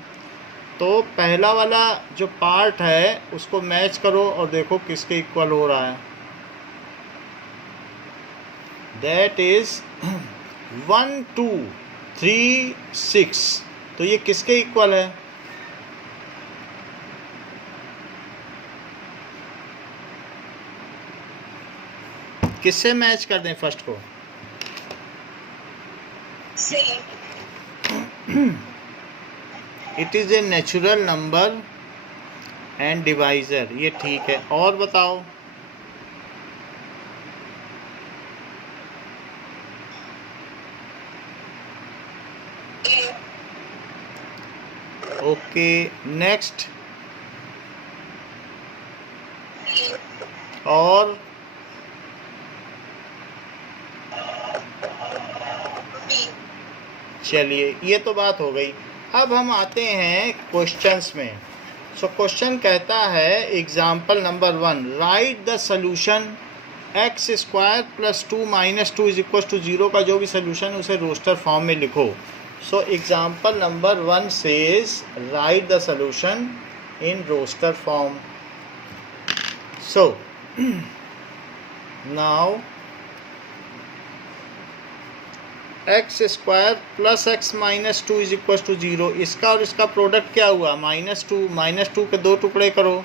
तो पहला वाला जो पार्ट है उसको मैच करो और देखो किसके इक्वल हो रहा है। That is 1 2 3 6। तो ये किसके इक्वल है? किससे मैच कर दें फर्स्ट को? C, it is a natural number and divisor. ये ठीक है। और बताओ। A, okay, next. बी, और बी। चलिए, ये तो बात हो गई। अब हम आते हैं क्वेश्चंस में। सो क्वेश्चन कहता है example number 1, write the solution x square plus 2 minus 2 is equal to 0 का जो भी सोल्यूशन उसे रोस्टर फॉर्म में लिखो। So example number 1 says write the solution in roster form. So now x square plus x minus 2 is equal to 0। इसका और इसका product क्या हुआ? -2 के 2 टुकड़े करो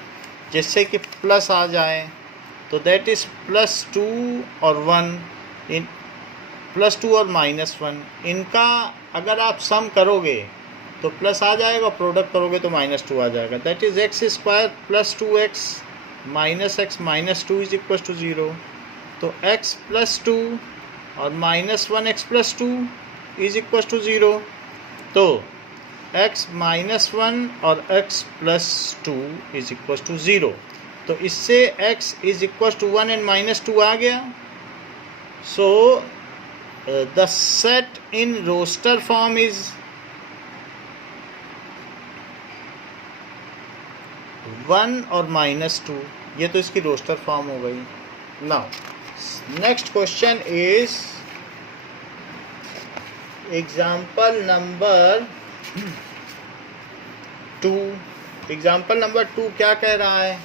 जिससे कि प्लस आ जाए। तो दैट इज़ +2 और 1 इन +2 और -1। इनका अगर आप सम करोगे तो प्लस आ जाएगा, प्रोडक्ट करोगे तो -2 आ जाएगा। That is x square plus 2x minus x minus 2 is equal to 0। तो x प्लस 2 और -1x plus 2 is equal to 0। तो x माइनस 1 और x plus 2 is equal to 0। तो इससे x is equal to 1 and -2 आ गया। सो the set in roster form is 1 और -2. ये तो इसकी रोस्टर फॉर्म हो गई. Now next question is example number 2. Example number 2 क्या कह रहा है?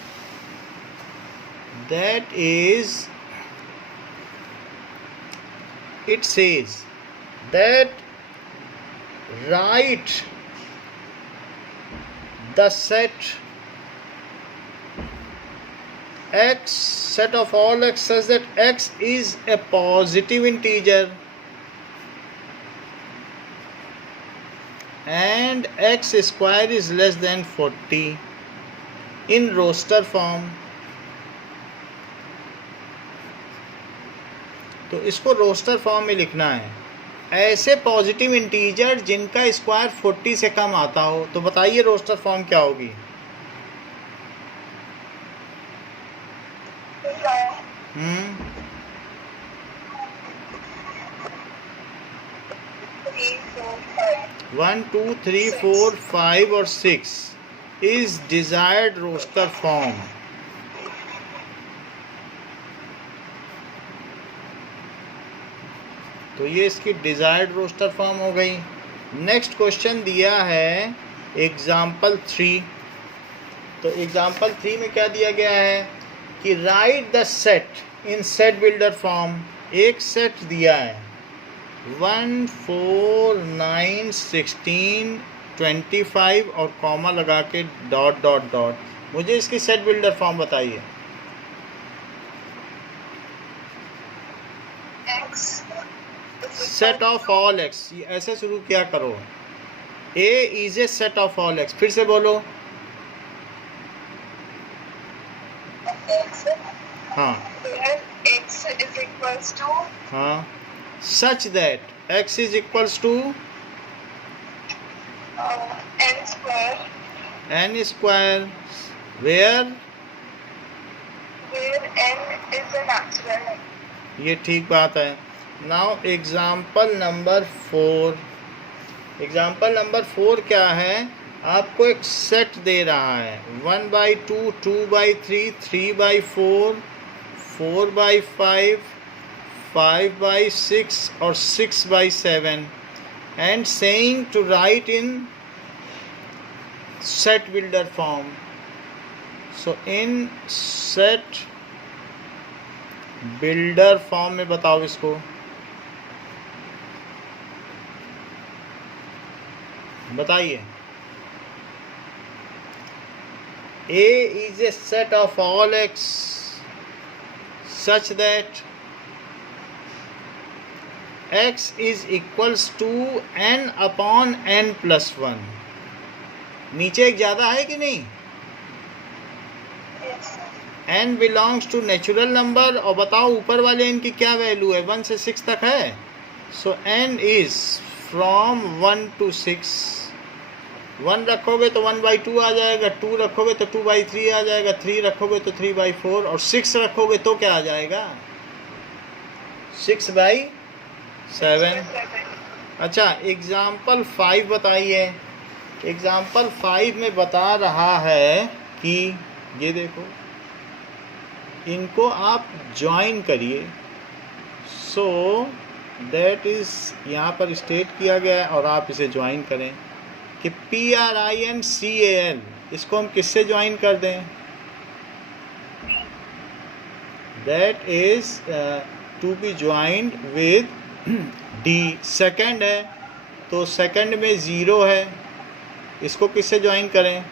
That is it says that write the set x, set of all x such that x is a positive integer and x square is less than 40 in roster form. तो इसको roster form में लिखना है. ऐसे positive integer जिनका square 40 से कम आता हो. तो बताइए रोस्टर फॉर्म क्या होगी? वन 2 3 4 5 और 6 इज डिजायर्ड रोस्टर फॉर्म. तो ये इसकी डिजायर्ड रोस्टर फॉर्म हो गई. नेक्स्ट क्वेश्चन दिया है एग्जाम्पल 3. तो एग्जाम्पल 3 में क्या दिया गया है कि right the set in set builder form. एक सेट दिया है 1 4 9 16 25 और कॉमा लगा के डॉट डॉट डॉट. मुझे इसकी सेट बिल्डर फॉर्म बताइए. Set of all x. ऐसे शुरू किया करो. A is a set of all x. फिर से बोलो. हाँ x is equals to हाँ such that x is equals to n square where n is a natural number. ये ठीक बात है. Now example number 4. Example number 4 क्या है? आपको एक सेट दे रहा है 1/2 2/3 3/4 4/5 5/6 और 6/7 and saying to write in set builder form. So in set builder form में बताओ इसको. बताइए. A is a set of all x such that x is equals to n upon n plus 1. नीचे एक ज़्यादा है कि नहीं? n belongs to natural number. और बताओ ऊपर वाले n की क्या वैल्यू है? 1 से 6 तक है. सो n इज फ्रॉम 1 to 6. 1 रखोगे तो 1/2 आ जाएगा. 2 रखोगे तो 2/3 आ जाएगा. 3 रखोगे तो 3/4 और 6 रखोगे तो क्या आ जाएगा? 6/7. अच्छा एग्जाम्पल 5 बताइए. एग्जाम्पल 5 में बता रहा है कि ये देखो इनको आप ज्वाइन करिए. सो दैट इज़ यहाँ पर स्टेट किया गया है और आप इसे ज्वाइन करें कि PRINCAL इसको हम किससे ज्वाइन कर दें? That is to be joined with D. Second है तो सेकंड में 0 है. इसको किससे ज्वाइन करें?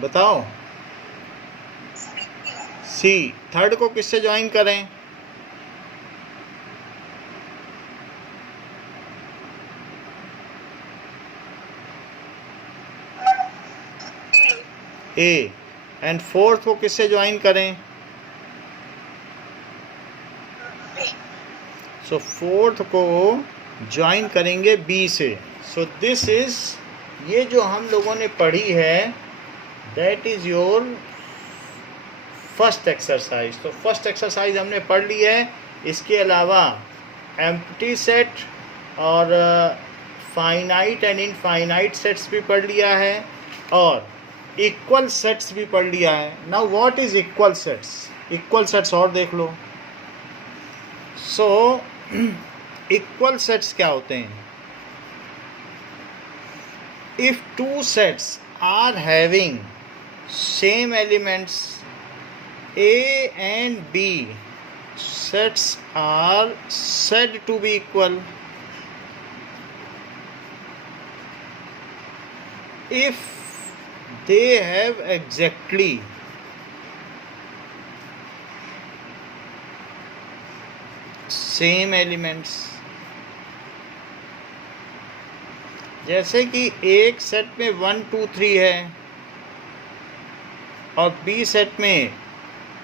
बताओ. C. थर्ड को किससे ज्वाइन करें? A. एंड फोर्थ को किससे ज्वाइन करें? सो फोर्थ को ज्वाइन करेंगे B से. सो दिस इज ये जो हम लोगों ने पढ़ी है that is your first exercise. तो फर्स्ट एक्सरसाइज हमने पढ़ ली है। इसके अलावा एम्प्टी सेट और फाइनाइट एंड इनफाइनाइट सेट्स भी पढ़ लिया है और इक्वल सेट्स भी पढ़ लिया है। Now what is equal sets? Equal sets और देख लो। सो इक्वल सेट्स क्या होते हैं? If two sets are having same elements A and B, sets are said to be equal if they have exactly same elements। जैसे कि एक सेट में 1 2 3 है और बी सेट में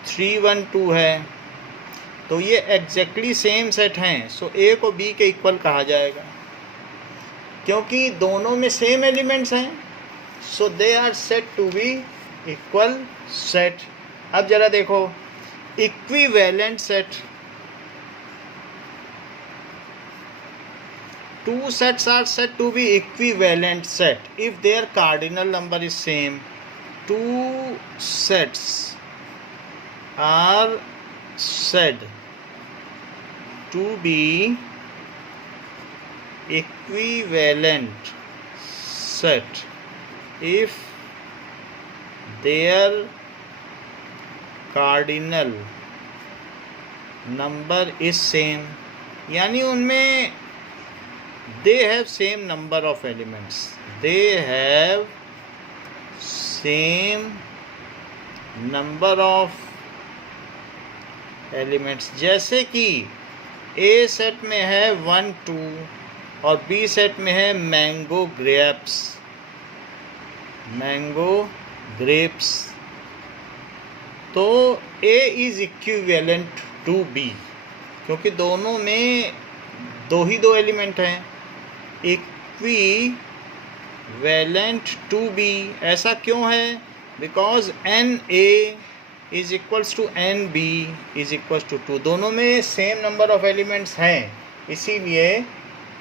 3 1 2 है, तो ये एग्जैक्टली सेम सेट हैं। सो ए को बी के इक्वल कहा जाएगा क्योंकि दोनों में सेम एलिमेंट्स हैं। So they are said to be equal set. अब जरा देखो equivalent set. Two sets are said to be equivalent set if their cardinal number is same. Two sets are said to be equivalent set if their cardinal number is same। यानी उनमें they have same number of elements, they have same number of elements. जैसे कि ए set में है 1 2 और B set में है mango grapes, तो A is equivalent to B क्योंकि दोनों में दो एलिमेंट हैं। इक्विवेलेंट टू बी ऐसा क्यों है? Because n A is equals to n B is equals to 2। दोनों में सेम नंबर ऑफ एलिमेंट्स हैं, इसीलिए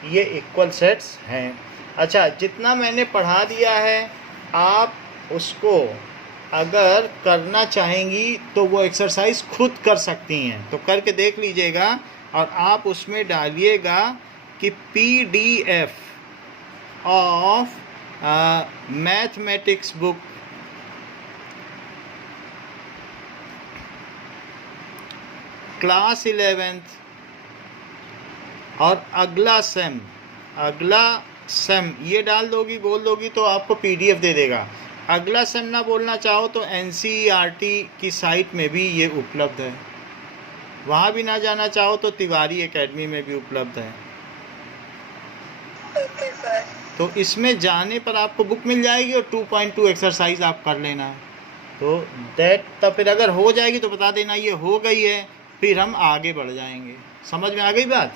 ये इक्वल सेट्स हैं। अच्छा, जितना मैंने पढ़ा दिया है आप उसको अगर करना चाहेंगी तो वो एक्सरसाइज खुद कर सकती हैं, तो करके देख लीजिएगा और आप उसमें डालिएगा कि PDF of mathematics book class 11th और अगला सेम ये डाल दोगी, बोल दोगी तो आपको PDF दे देगा। अगला सेम ना बोलना चाहो तो NCERT की साइट में भी ये उपलब्ध है, वहाँ भी ना जाना चाहो तो तिवारी एकेडमी में भी उपलब्ध है। तो इसमें जाने पर आपको बुक मिल जाएगी और 2.2 एक्सरसाइज आप कर लेना है। तो तब फिर अगर हो जाएगी तो बता देना ये हो गई है, फिर हम आगे बढ़ जाएंगे। समझ में आ गई बात?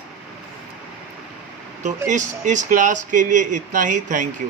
तो इस क्लास के लिए इतना ही। Thank you.